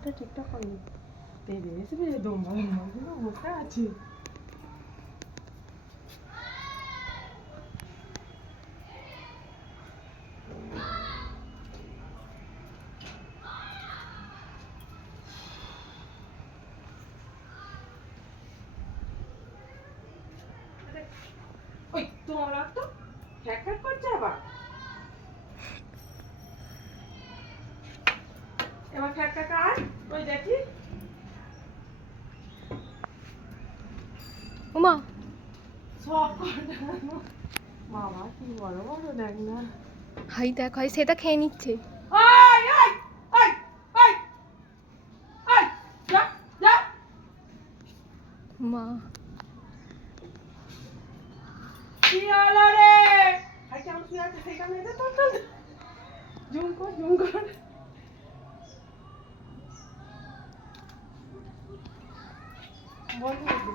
মাথাটা ঠিকঠাক হয়নি তেরে এসে দমা দমা বসে আছে ওই তোমার তো খ্যাক খ্যাক করছে আবার এবার খ্যাক খ্যাক আর ওই দেখি উমা সব বাবা কি বড় বড় দেখ না হাই দেখ হয় সেটা খেয়ে নিচ্ছে I I I I I যা যা মা কি হলো রে আই কেমন কি আছে সেখানে এটা তো জুম কর বন্ধ করে দে